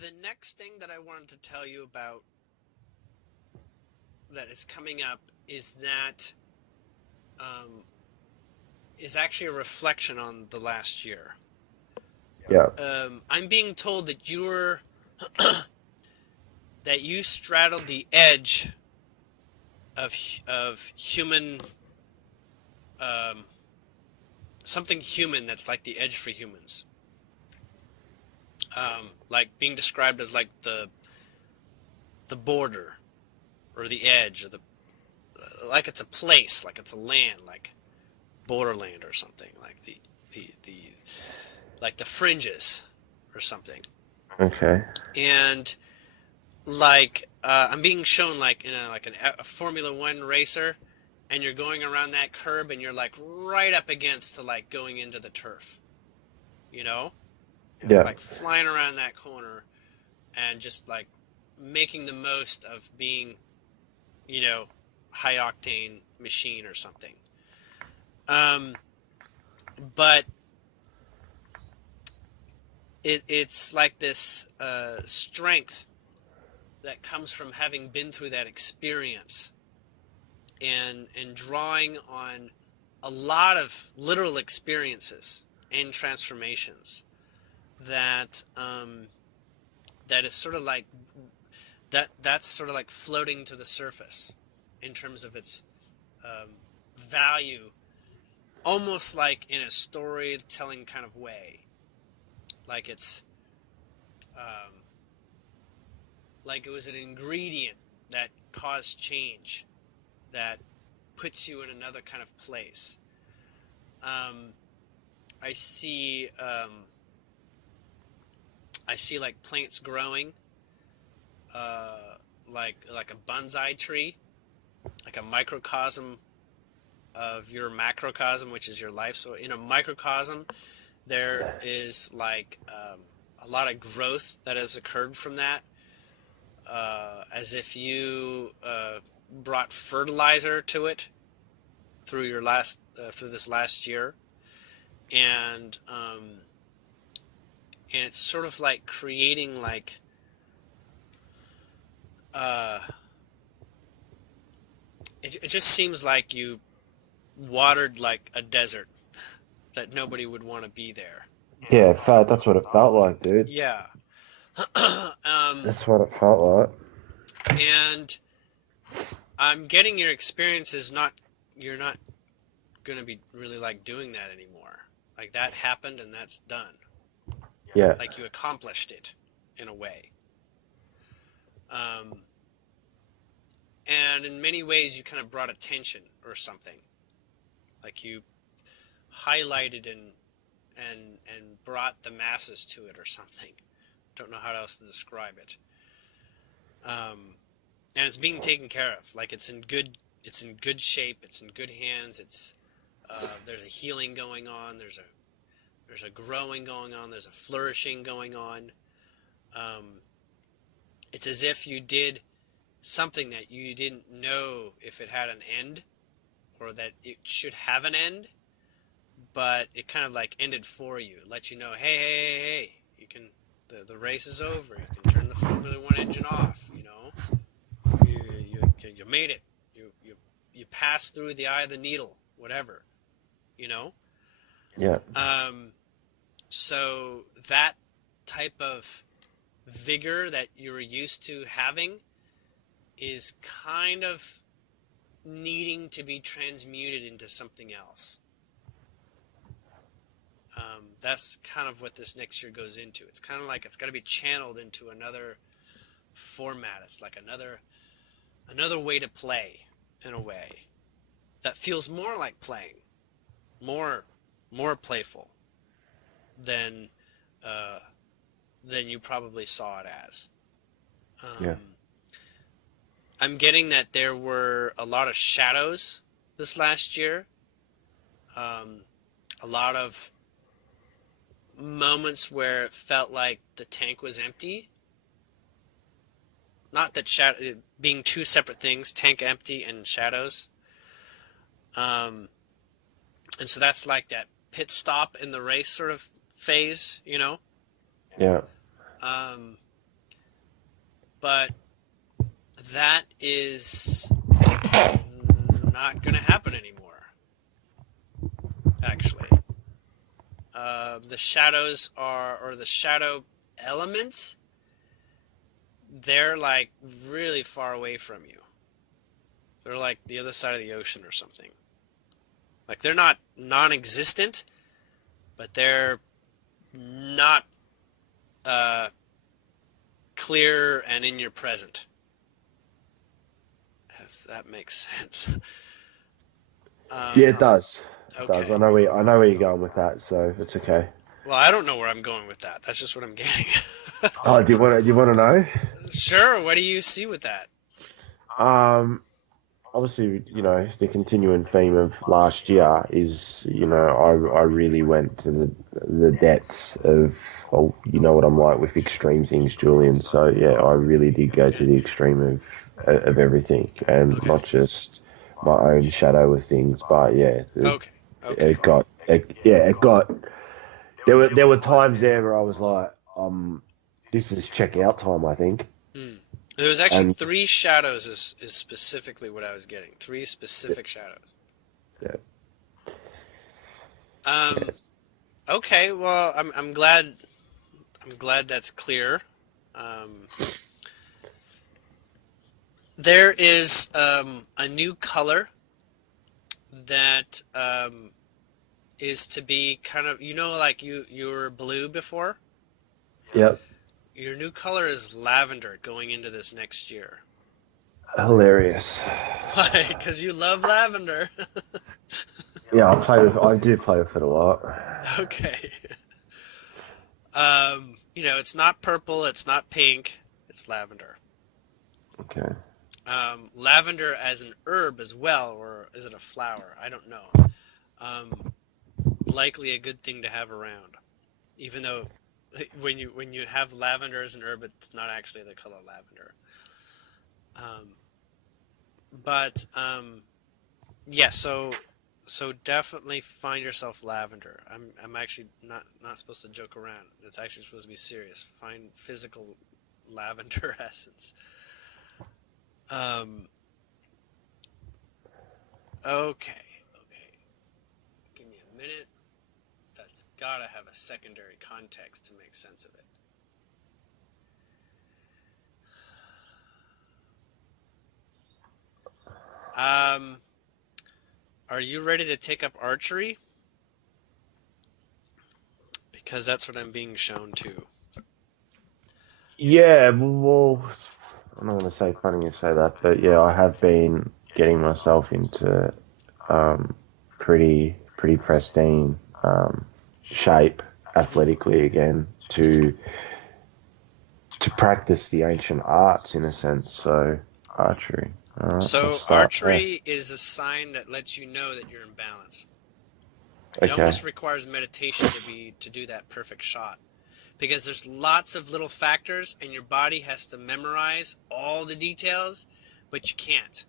the next thing that I wanted to tell you about that is coming up um, is actually a reflection on the last year. Yeah. I'm being told that you straddled the edge of human, um, something human that's like the edge for humans, like being described as like the border or the edge or the like it's a place, like it's a land, like borderland or something, like the like the fringes or something. Okay. And like I'm being shown like in a Formula One racer, and you're going around that curb, and you're like right up against to like going into the turf, you know, Yeah. like flying around that corner and just like making the most of being, you know, high octane machine or something. Um, but it's like this strength that comes from having been through that experience and drawing on a lot of literal experiences and transformations that that is sort of like that's sort of like floating to the surface in terms of its um, value, almost like in a storytelling kind of way, like it's um, like it was an ingredient that caused change, that puts you in another kind of place. Um, I see I see like plants growing, uh, like a bonsai tree, like a microcosm of your macrocosm, which is your life. So in a microcosm, there is like a lot of growth that has occurred from that, as if you brought fertilizer to it through this last year, and and it's sort of like creating like uh, it just seems like you watered like a desert that nobody would want to be there. Yeah, fair. That's what it felt like, dude. Yeah. That's what it felt like. And I'm getting your experience is not, you're not going to be really like doing that anymore. Like that happened and that's done. Yeah. Like you accomplished it in a way. Um, and in many ways, you kind of brought attention or something. Like you highlighted and brought the masses to it or something. Don't know how else to describe it. And it's being taken care of. Like it's in good shape. It's in good hands. It's there's a healing going on. There's a growing going on. There's a flourishing going on. Um, it's as if you did something that you didn't know if it had an end or that it should have an end, but it kind of like ended for you. Let you know, hey, hey, hey, hey, you can. The race is over. You can turn the Formula One engine off. You know, you made it. You passed through the eye of the needle. Whatever. You know. Yeah. Um, so that type of vigor that you were used to having is kind of needing to be transmuted into something else. That's kind of what this next year goes into. It's kind of like it's got to be channeled into another format. It's like another way to play in a way that feels more like playing, more more playful than uh, than you probably saw it as. Yeah. Um, I'm getting that there were a lot of shadows this last year. Um, a lot of moments where it felt like the tank was empty. Not that shadow being two separate things, tank empty and shadows. Um, and so that's like that pit stop in the race sort of phase, you know. Yeah. Um, but that is not going to happen anymore, actually. The shadows or the shadow elements, they're like really far away from you. They're like the other side of the ocean or something. Like they're not non-existent, but they're not clear and in your present. If that makes sense. Yeah, it does. It does. Okay. I know where you're going with that, so it's okay. Well, I don't know where I'm going with that. That's just what I'm getting. Oh, do you want to know? Sure. What do you see with that? Um, Obviously, the continuing theme of last year is, I really went to the depths of, oh, you know what I'm like with extreme things, Julian. So yeah, I really did go to Okay. the extreme of everything, and Okay. not just my own shadow of things, but yeah, Okay. Okay. it got. There were times there where I was like, this is check out time, I think, Hmm. There was actually and three shadows is specifically what I was getting. Three specific shadows. yeah, Um. Okay. Well, I'm glad that's clear. Um. There is a new color that is to be kind of, like you were blue before. yep, Your new color is lavender going into this next year. hilarious. Why? Because you love lavender. Yeah, I do play with it a lot. Okay. It's not purple, it's not pink, it's lavender. Okay. Lavender as an herb as well, or is it a flower? I don't know. Um, Likely a good thing to have around, even though when you have lavender as an herb, it's not actually the color lavender. Um, but yeah, so definitely find yourself lavender. I'm actually not supposed to joke around. It's actually supposed to be serious. Find physical lavender essence. Um, okay. Give me a minute. That's gotta have a secondary context to make sense of it. Um, are you ready to take up archery? Because that's what I'm being shown too. Yeah, well, I don't want to say funny to say that, but yeah, I have been getting myself into pretty pristine shape athletically again to practice the ancient arts in a sense. So archery. All right, I'll So start there. archery is a sign that lets you know that you're in balance. It Okay. almost requires meditation to do that perfect shot, because there's lots of little factors and your body has to memorize all the details, but you can't.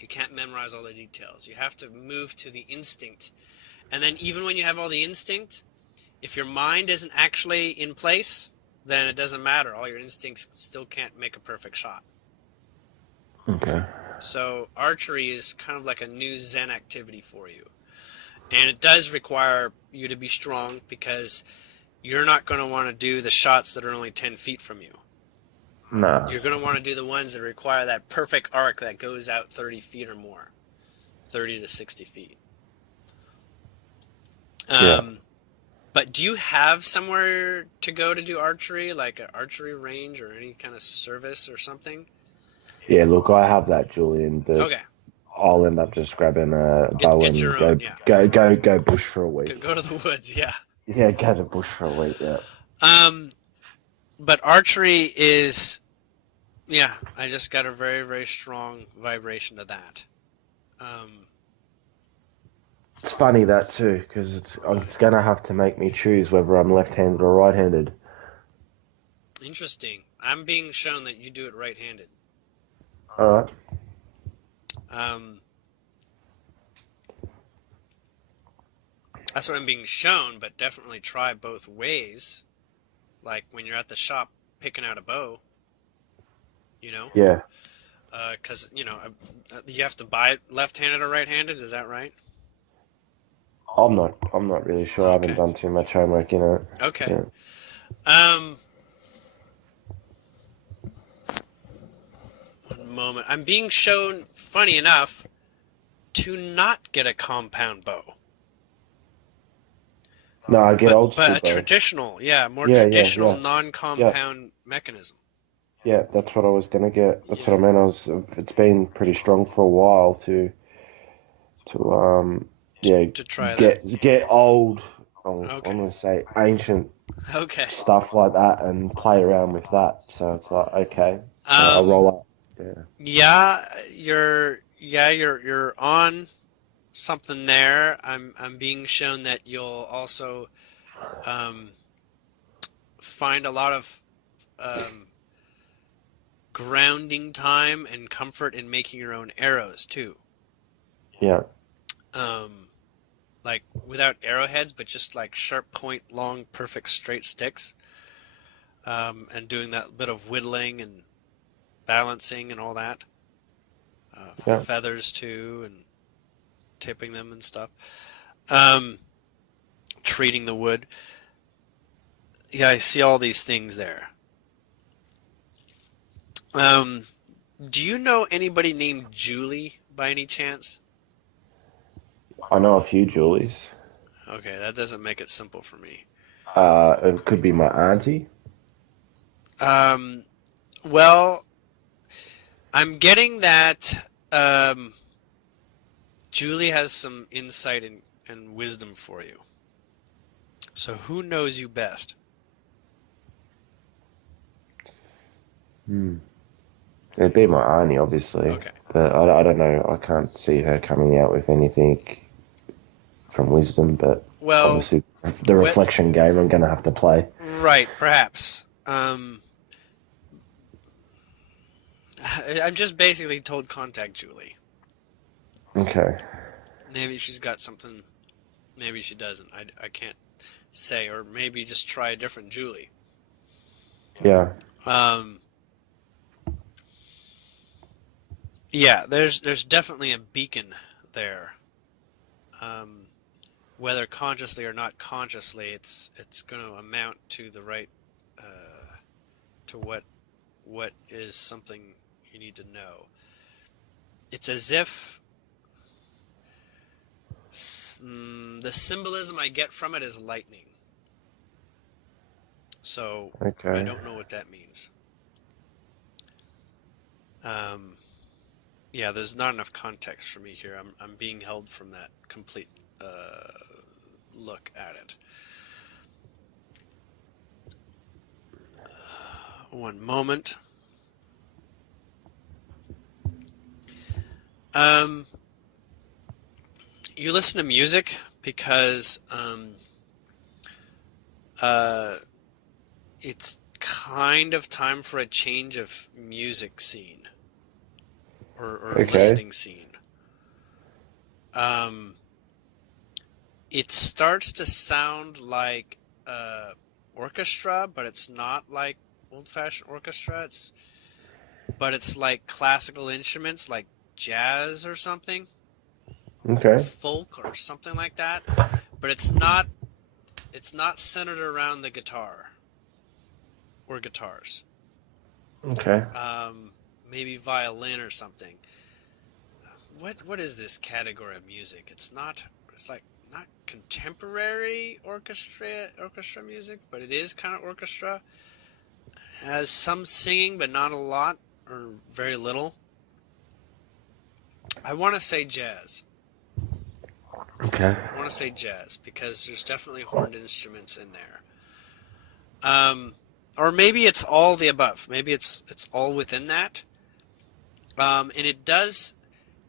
You can't memorize all the details. You have to move to the instinct. And then even when you have all the instinct, if your mind isn't actually in place, then it doesn't matter. All your instincts still can't make a perfect shot. Okay. So archery is kind of like a new Zen activity for you. And it does require you to be strong, because you're not going to want to do the shots that are only 10 feet from you. No. You're going to want to do the ones that require that perfect arc that goes out 30 feet or more, 30 to 60 feet. Yeah. Um, but do you have somewhere to go to do archery, like an archery range or any kind of service or something? Yeah. Look, I have that, Julian, but Okay, I'll end up just grabbing a get bow get and your own, yeah. go bush for a week. Go to the woods, yeah. Yeah, go to bush for a week. Yeah. Um, but archery is, yeah. I just got a very very strong vibration to that. Um, It's funny that too, because why? it's gonna have to make me choose whether I'm left-handed or right-handed. Interesting. I'm being shown that you do it right-handed. All right. Um, that's what I'm being shown, but definitely try both ways. Like when you're at the shop picking out a bow. you know, Yeah. because you have to buy it left-handed or right-handed. Is that right? I'm not really sure. I haven't Okay. done too much homework in it. Okay. Yeah. Um, one moment. I'm being shown, funny enough, to not get a compound bow, No, I get but old but school a though. traditional, yeah, more Yeah, yeah, traditional yeah, yeah, non-compound mechanism. yeah. That's what I was gonna get. That's what Yeah. I meant. It's been pretty strong for a while to To, yeah, to try that. get old. I'm Okay. gonna say ancient Okay. stuff like that and play around with that. So it's like okay, I'll Um, roll up. Yeah, you're on something there. I'm being shown that you'll also um, find a lot of um, grounding time and comfort in making your own arrows too. yeah, Um, like without arrowheads, but just like sharp point, long, perfect straight sticks, and doing that bit of whittling and balancing and all that. yeah. Feathers too, and tipping them and stuff. Um, treating the wood. Yeah, I see all these things there. Um, do you know anybody named Julie by any chance? I know a few Julies. Okay, that doesn't make it simple for me. It could be my auntie. Um, well, I'm getting that Julie has some insight and wisdom for you. So who knows you best? Hmm. It'd be my auntie, obviously, Okay. but I don't know. I can't see her coming out with anything from wisdom, but Well, obviously the what? reflection game I'm gonna have to play. Right, perhaps. I'm just basically told contact Julie. Okay. Maybe she's got something. Maybe she doesn't. I can't say. Or maybe just try a different Julie. Yeah. Um, yeah, there's definitely a beacon there. Um, whether consciously or not consciously, it's going to amount to the right to what is something you need to know. It's as if the symbolism I get from it is lightning. So I Okay. don't know what that means. Um, yeah, there's not enough context for me here. I'm being held from that complete look at it. One moment. Um, you listen to music because uh, it's kind of time for a change of music scene or Okay. listening scene. Um, it starts to sound like orchestra, but it's not like old-fashioned orchestra. But it's like classical instruments, like jazz or something, or Okay. folk or something like that. But it's not centered around the guitar or guitars. Okay. Maybe violin or something. What is this category of music? It's not. It's like not contemporary orchestra music, but it is kind of orchestra. Has some singing, but not a lot or very little. I want to say jazz. Okay. I want to say jazz because there's definitely horned instruments in there. Um, or maybe it's all the above. Maybe it's all within that. And it does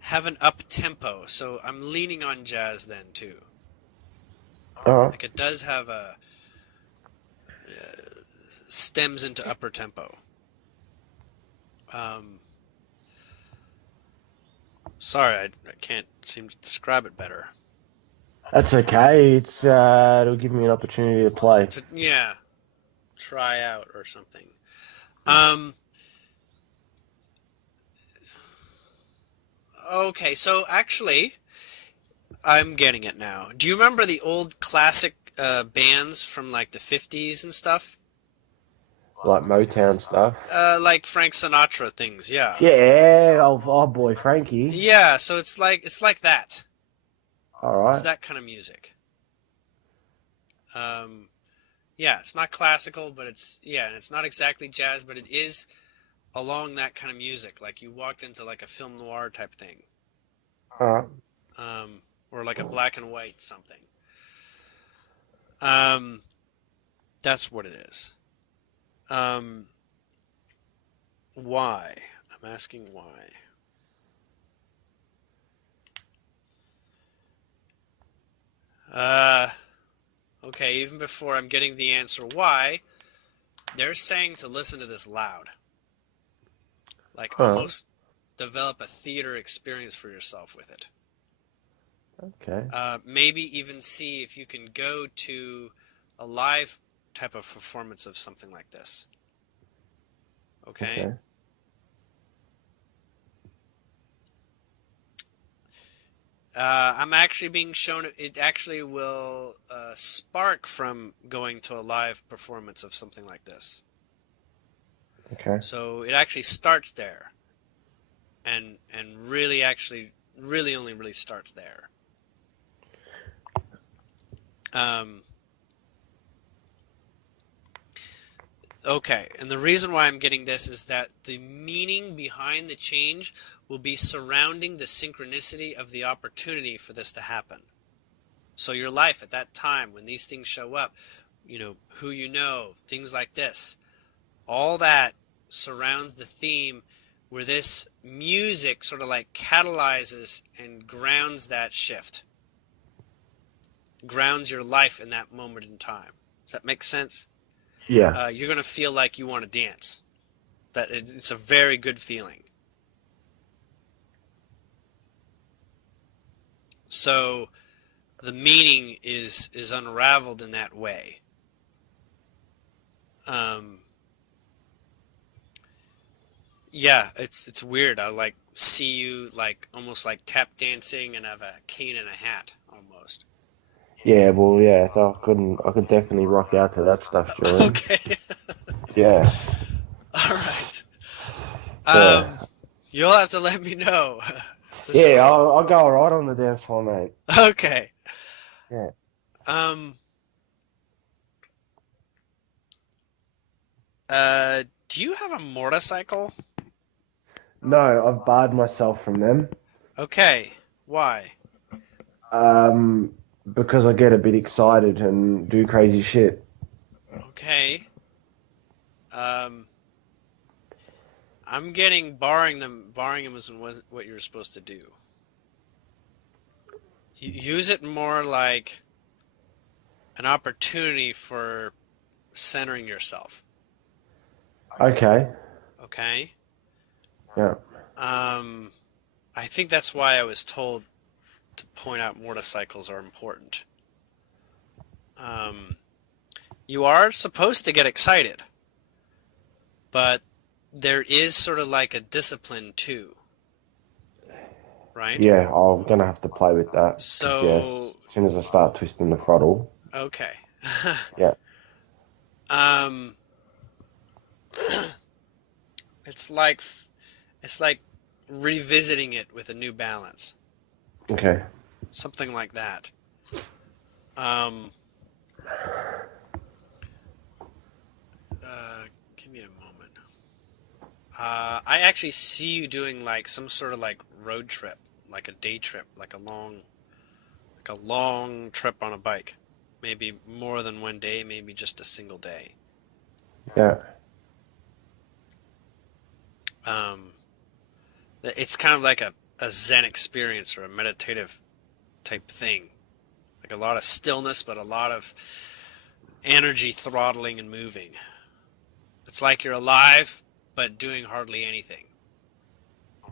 have an up tempo, so I'm leaning on jazz then too. All right. Like it does have a stems into upper tempo. Um, sorry, I can't seem to describe it better. That's okay. It'll give me an opportunity to play. So yeah, try out or something. Um, Okay, so actually, I'm getting it now. Do you remember the old classic bands from like the 50s and stuff? Like Motown stuff. Like Frank Sinatra things, yeah. Yeah, oh boy, Frankie. Yeah, so it's like that. All It's right. that kind of music. Um, yeah, it's not classical, but and it's not exactly jazz, but it is along that kind of music. Like you walked into like a film noir type thing, All right. or like a black and white something. Um, that's what it is. Um, why? I'm asking why. Uh, okay, even before I'm getting the answer why, they're saying to listen to this loud. Like All right. almost develop a theater experience for yourself with it. Okay. Maybe even see if you can go to a live type of performance of something like this. Okay? Okay. I'm actually being shown it actually will spark from going to a live performance of something like this. Okay. So it actually starts there, and really actually really only really starts there. Um, okay, and the reason why I'm getting this is that the meaning behind the change will be surrounding the synchronicity of the opportunity for this to happen. So your life at that time when these things show up, who you know, things like this, all that surrounds the theme where this music sort of like catalyzes and grounds that shift, grounds your life in that moment in time. Does that make sense? Yeah. You're going to feel like you want to dance. It's a very good feeling. So the meaning is unraveled in that way. Um, yeah, it's weird. I like see you like almost like tap dancing and have a cane and a hat almost. Yeah. Well, yeah. So I could definitely rock out to that stuff, Julian. Okay, Yeah. all right. Yeah. Um, you'll have to let me know. So, Yeah. I'll go all right on the dance floor, mate. okay. Yeah. Um, do you have a motorcycle? No, I've barred myself from them. Okay. Why? Um, because I get a bit excited and do crazy shit. Okay. Um, I'm getting barring them. Barring them wasn't what you're supposed to do. Use it more like an opportunity for centering yourself. Okay. Okay. Yeah. Um, I think that's why I was told to point out motorcycles are important. Um, you are supposed to get excited, but there is sort of like a discipline too, right? Yeah, I'm gonna have to play with that because yeah, So, as soon as I start twisting the throttle, okay. yeah. um, it's like it's like revisiting it with a new balance, Okay. something like that. Um, give me a moment. I actually see you doing like some sort of like road trip, like a day trip, like a long trip on a bike. Maybe more than one day, maybe just a single day. Yeah. Um, it's kind of like a Zen experience or a meditative type thing. Like a lot of stillness, but a lot of energy throttling and moving. It's like you're alive, but doing hardly anything.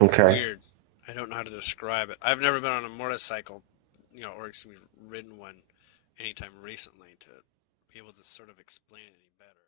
It's Okay. weird. I don't know how to describe it. I've never been on a motorcycle, or excuse me, ridden one anytime recently to be able to sort of explain it any better.